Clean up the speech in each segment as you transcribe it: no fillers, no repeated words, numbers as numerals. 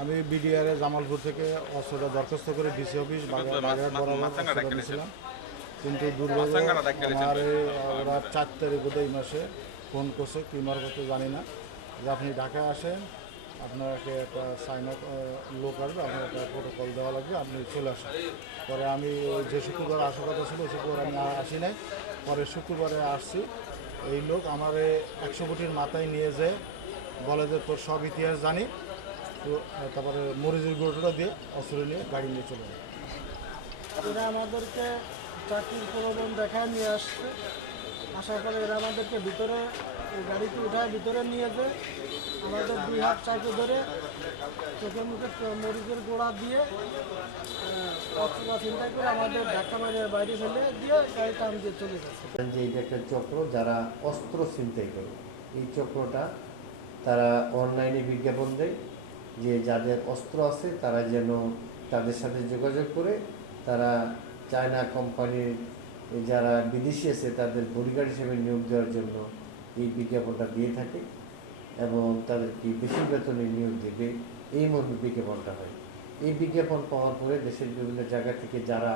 আমি বিডিআরে জামালপুর থেকে অস্ত্রটা দরখাস্ত করে ডিসি অফিস বাগেরহাট বরাবর অস্ত্রটা দিয়েছিলাম, কিন্তু দুর্ভাগ্য আমার ওরা 4 তারিখ বোধ এই মাসে ফোন করছে, কী মারফত জানি না, যে আপনি ঢাকায় আসেন, আপনাকে একটা সাইন আপ লোক আসবে, আপনার একটা প্রোটোকল দেওয়া লাগবে, আপনি চলে আসেন। পরে আমি যে শুক্রবার আসার কথা ছিল শুক্রবার আমি আসি নাই, পরে শুক্রবারে আসছি। এই লোক আমার 100 কোটির মাথায় নিয়ে যেয়ে বলে যে তোর সব ইতিহাস জানি, তো তারপরে মরিচের গুঁড়োটা দিয়ে অস্ত্র নিয়ে গাড়ি নিয়ে চলে যায়। এরা আমাদেরকে চাকরির প্রলোভন দেখায় নিয়ে আসছে, আসার পরে এরা আমাদেরকে ভিতরে গাড়িতে উঠায় ভিতরে নিয়ে যায়, আমাদের 2 হাত চাপে ধরে চোখে মুখে মরিচের গোড়া দিয়ে অস্ত্র চিন্তাই করে আমাদের ধাক্কা মারিয়ে বাইরে ফেলে দিয়ে গাড়ি টান দিয়ে চলে গেছে। যে এটা একটা চক্র যারা অস্ত্র ছিনতাই করে, এই চক্রটা তারা অনলাইনে বিজ্ঞাপন দেয় যে যাদের অস্ত্র আছে তারা যেন তাদের সাথে যোগাযোগ করে তারা চায়না কোম্পানির যারা বিদেশি আছে তাদের বডিগার্ড হিসেবে নিয়োগ দেওয়ার জন্য এই বিজ্ঞাপনটা দিয়ে থাকে এবং তাদেরকে বেশি বেতনে নিয়োগ দেবে, এই মর্মে বিজ্ঞাপনটা হয়। এই বিজ্ঞাপন পাওয়ার পরে দেশের বিভিন্ন জায়গা থেকে যারা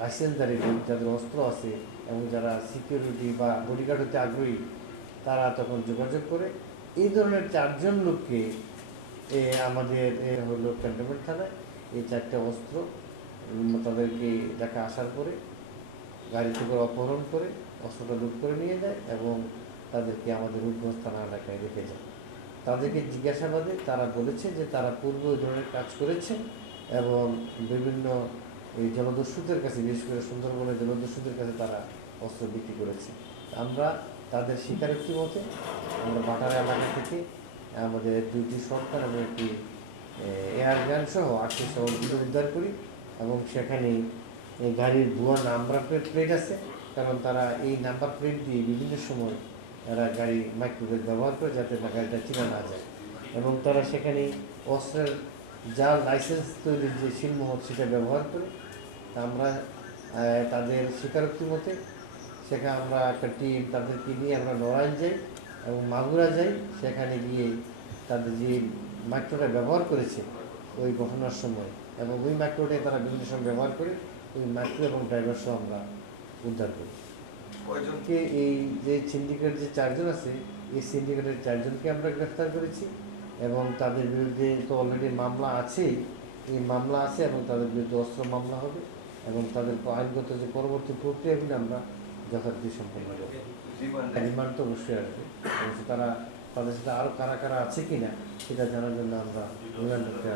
লাইসেন্সধারী লোক, যাদের অস্ত্র আছে এবং যারা সিকিউরিটি বা বডিগার্ড হতে আগ্রহী, তারা তখন যোগাযোগ করে এই ধরনের 4 জন লোককে আমাদের হলো ক্যান্টনমেন্ট থানায় এই 4টে অস্ত্র তাদেরকে ঢাকা আসার পরে গাড়িতে করে অপহরণ করে অস্ত্রটা লুট করে নিয়ে যায় এবং তাদেরকে আমাদের রূপগঞ্জ থানা এলাকায় রেখে যায়। তাদেরকে জিজ্ঞাসাবাদে তারা বলেছে যে তারা পূর্বে ওই ধরনের কাজ করেছে এবং বিভিন্ন এই জলদস্যুদের কাছে, বিশেষ করে সুন্দরবনের জলদস্যুদের কাছে তারা অস্ত্র বিক্রি করেছে। আমরা তাদের স্বীকারোক্তি মতে আমরা বাটারা এলাকা থেকে আমাদের 2টি সরকার এবং একটি এয়ার গান সহ 8টি সহযোগিতা উদ্ধার করি এবং সেখানে গাড়ির ভুয়া নাম্বার প্লেট আছে, কারণ তারা এই নাম্বার প্লেট দিয়ে বিভিন্ন সময় তারা গাড়ি মাইক্রোওয়েভ ব্যবহার করে যাতে না গাড়িটা চেনা না যায় এবং তারা সেখানে অস্ত্রের যা লাইসেন্স তৈরির যে শিলমোহর সেটা ব্যবহার করে। আমরা তাদের স্বীকারোক্তি মতে সেখানে আমরা একটা টিম তাদেরকে নিয়ে আমরা নড়াইল যাই এবং মাগুরা যাই, সেখানে গিয়ে তাদের যে মাইক্রোটা ব্যবহার করেছে ওই ঘটনার সময় এবং ওই মাইক্রোটাই তারা বিভিন্ন সময় ব্যবহার করে ওই মাইক্রো এবং ড্রাইভার সহ আমরা উদ্ধার করি। কয়জনকে এই যে সিন্ডিকেট যে 4 জন আছে এই সিন্ডিকেটের 4 জনকে আমরা গ্রেফতার করেছি এবং তাদের বিরুদ্ধে তো অলরেডি মামলা আছেই, এই মামলা আছে এবং তাদের বিরুদ্ধে অস্ত্র মামলা হবে এবং তাদের আইনগত যে পরবর্তী প্রক্রিয়াগুলো আমরা যথারীতি সম্পন্ন করব। রিমান্ড তো অবশ্যই আসবে, অবশ্যই তারা তাদের সাথে আরও কারা কারা আছে কিনা সেটা জানার জন্য আমরা রিমান্ড করতে